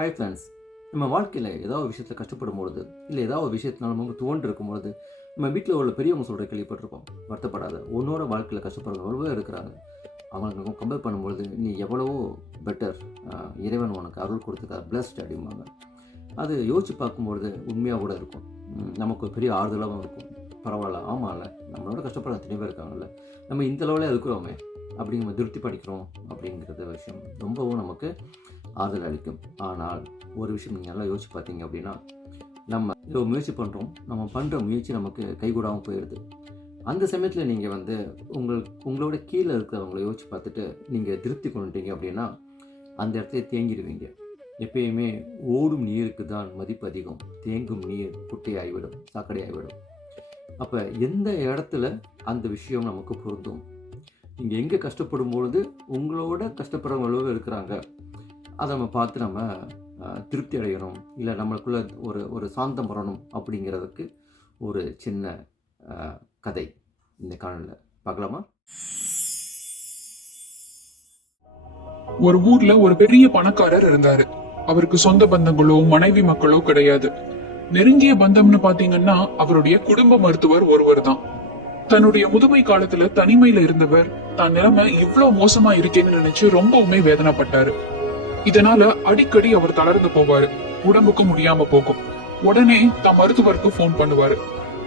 Hi friends நம்ம வாழ்க்கையில் ஏதாவது ஒரு விஷயத்தில் கஷ்டப்படும் பொழுது இல்லை ஏதாவது ஒரு விஷயத்தினால நமக்கு துவண்டு இருக்கும் பொழுது நம்ம வீட்டில் உள்ள பெரியவங்க சொல்கிற கேள்விப்பட்டிருப்போம் வருத்தப்படாத. உன்னோட வாழ்க்கையில் கஷ்டப்படுறவங்க எவ்வளவோ இருக்கிறாங்க. அவங்களுக்கு கம்பேர் பண்ணும்பொழுது நீ எவ்வளவோ பெட்டர் இறைவன் உனக்கு அருள் கொடுத்துருக்காரு. பிளஸ்ட் அப்படிம்பாங்க. அது யோசிச்சு பார்க்கும்பொழுது உண்மையாக கூட இருக்கும் நமக்கு ஒரு பெரிய ஆறுதலாகவும் இருக்கும். பரவாயில்ல ஆமாம்ல நம்மளோட கஷ்டப்படுற எத்தனை பேர் இருக்காங்கல்ல. நம்ம இந்த லெவலில் இருக்கிறோமே அப்படிங்கிற திருப்தி படிக்கிறோம் அப்படிங்கிறது விஷயம். ரொம்பவும் நமக்கு ஆறுதல் அளிக்கும். ஆனால் ஒரு விஷயம் நீங்கள் நல்லா யோசிச்சு பார்த்தீங்க அப்படின்னா நம்ம ஏதோ முயற்சி பண்ணுறோம் நம்ம பண்ணுற முயற்சி நமக்கு கைகூடாமல் போயிடுது. அந்த சமயத்தில் நீங்கள் வந்து உங்கள் உங்களோட கீழே இருக்கிறவங்கள யோசிச்சு பார்த்துட்டு நீங்கள் திருப்தி கொண்டுட்டீங்க அப்படின்னா அந்த இடத்துல தேங்கிடுவீங்க எப்பயுமே ஓடும் நீருக்கு தான் மதிப்பு அதிகம். தேங்கும் நீர் குட்டையாகிவிடும் சாக்கடையாகிவிடும் அப்போ எந்த இடத்துல அந்த விஷயம் நமக்கு பொருந்தும்? நீங்கள் எங்கே கஷ்டப்படும் பொழுது உங்களோட கஷ்டப்படுறவங்க இருக்கிறாங்க. அதை நம்ம பார்த்து நம்ம அஹ், திருப்தி அடையணும். இல்லை நம்மளுக்குள்ள ஒரு ஒரு சாந்தம் வரணும் அப்படிங்கிறதுக்கு ஒரு சின்ன கதை இந்த காணொலியில் பார்க்கலாமா? ஒரு ஊர்ல ஒரு பெரிய பணக்காரர் இருந்தாரு. அவருக்கு சொந்த பந்தங்களோ மனைவி மக்களோ கிடையாது. நெருங்கிய பந்தம்னு பாத்தீங்கன்னா அவருடைய குடும்ப மருத்துவர் ஒருவர் தான். தன்னுடைய முதுமை காலத்துல தனிமையில இருந்தவர் தான் நிலைமை இவ்வளவு மோசமா இருக்கேன்னு நினைச்சு ரொம்பவுமே வேதனைப்பட்டாரு. இதனால அடிக்கடி அவர் தளர்ந்து போவாரு. உடம்புக்கும் முடியாம போகும். உடனே தன் மருத்துவருக்கு ஃபோன் பண்ணுவாரு.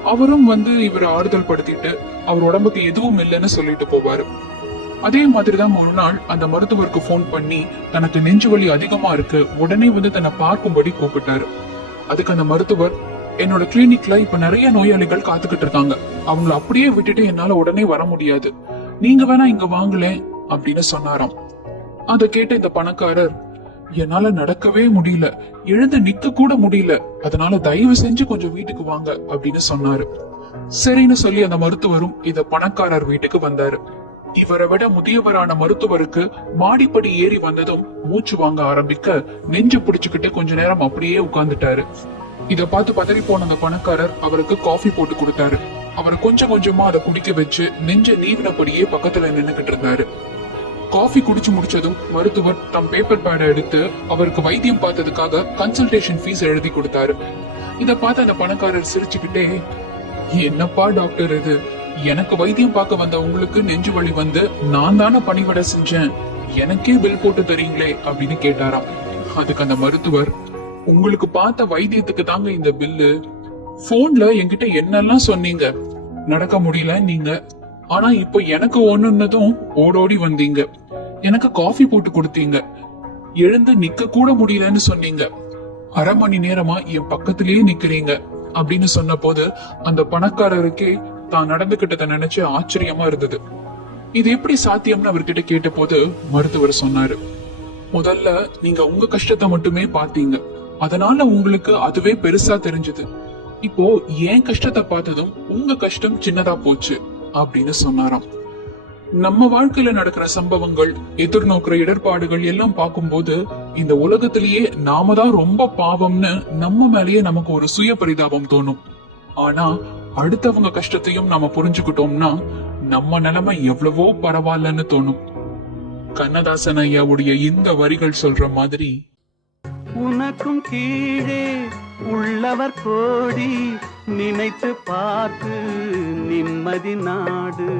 அவரும் வந்து இவரை ஆறுதல் படுத்திட்டு அவர் உடம்புக்கு எதுவும் இல்லைன்னு சொல்லிட்டு போவாரு. அதே மாதிரிதான் ஒரு நாள் அந்த மருத்துவருக்கு போன் பண்ணி தனக்கு நெஞ்சு வலி அதிகமா இருக்கு உடனே வந்து தன்னை பார்க்கும்படி கூப்பிட்டாரு. அதுக்கு அந்த மருத்துவர் என்னோட கிளினிக்ல இப்ப நிறைய நோயாளிகள் காத்துக்கிட்டு இருக்காங்க. அவங்கள அப்படியே விட்டுட்டு என்னால உடனே வர முடியாது. நீங்க வேணா இங்க வாங்கலேன் அப்படின்னு சொன்னாராம். அதை கேட்ட இந்த பணக்காரர் என்னால நடக்கவே முடியல. எழுந்து நிக்க கூட முடியல. அதனால தயவு செஞ்சு கொஞ்சம் வீட்டுக்கு வாங்க அப்படின்னு சொன்னாரு. சரின்னு சொல்லி அந்த மருத்துவரும் இத பணக்காரர் வீட்டுக்கு வந்தாரு. இவரை விட முதியவரான மருத்துவருக்கு மாடிப்படி ஏறி வந்ததும் மூச்சு வாங்க ஆரம்பிக்க நெஞ்சு பிடிச்சுக்கிட்டு கொஞ்ச நேரம் அப்படியே உட்கார்ந்துட்டாரு. இத பார்த்து பதறி போன அந்த பணக்காரர் அவருக்கு காஃபி போட்டு கொடுத்தாரு. அவரை கொஞ்சம் கொஞ்சமா அதை குடிக்க வச்சு நெஞ்ச நீவினபடியே பக்கத்துல நின்னுகிட்டு இருந்தாரு. காஃபி குடிச்சு முடிச்சதும் மருத்துவர் தம் பேப்பர் பேடை எடுத்து அவருக்கு வைத்தியம் பார்த்ததுக்காக கன்சல்டேஷன் ஃபீஸ் எழுதி கொடுத்தாரு. இத பார்த்து அந்த பணக்காரர் சிரிச்சுக்கிட்டே என்னப்பா டாக்டர் இது? எனக்கு வைத்தியம் பார்க்க வந்த உங்களுக்கு நெஞ்சு வலி வந்து நான் தானே பணிவிட செஞ்சேன். எனக்கே பில் போட்டு தரீங்களே அப்படின்னு கேட்டாராம். அதுக்கு அந்த மருத்துவர் உங்களுக்கு பார்த்த வைத்தியத்துக்கு தாங்க இந்த பில்லு போன்ல என்கிட்ட என்னெல்லாம் சொன்னீங்க? நடக்க முடியல நீங்க. ஆனா இப்போ எனக்கு ஒண்ணுன்னதும் ஓடோடி வந்தீங்க. எனக்கு காஃபி போட்டு கொடுத்தீங்க. எழுந்து நிக்க கூட முடியலன்னு சொன்னீங்க. அரை மணி நேரமா என் பக்கத்திலேயே நிக்கிறீங்க அப்படின்னு சொன்ன போது அந்த பணக்காரருக்கே தான் நடந்துகிட்டதை நினைச்சு ஆச்சரியமா இருந்தது. இது எப்படி சாத்தியம்னு அவர்கிட்ட கேட்டபோது மருத்துவர் சொன்னாரு முதல்ல நீங்க உங்க கஷ்டத்தை மட்டுமே பாத்தீங்க அதனால உங்களுக்கு அதுவே பெருசா தெரிஞ்சது. இப்போ என் கஷ்டத்தை பார்த்ததும் உங்க கஷ்டம் சின்னதா போச்சு அப்படின்னு சொன்னாராம். நம்ம வாழ்க்கையில நடக்கிற சம்பவங்கள் எதிர்நோக்கிற இடர்பாடுகள் எல்லாம் பார்க்கும்போது இந்த உலகத்திலேயே நாம தான் ரொம்ப பாவம்னு நம்ம மேலேயே நமக்கு ஒரு சுய பரிதாபம் தோணும். ஆனா அடுத்தவங்க கஷ்டத்தையும் நாம புரிஞ்சுக்கிட்டோம்னா நம்ம நிலைமை எவ்வளவோ பரவாயில்லன்னு தோணும். கண்ணதாசன் ஐயாவுடைய இந்த வரிகள் சொல்ற மாதிரி உனக்கும் கீழே உள்ளவர் கோடி நினைத்து பார்த்து நிம்மதி நாடு.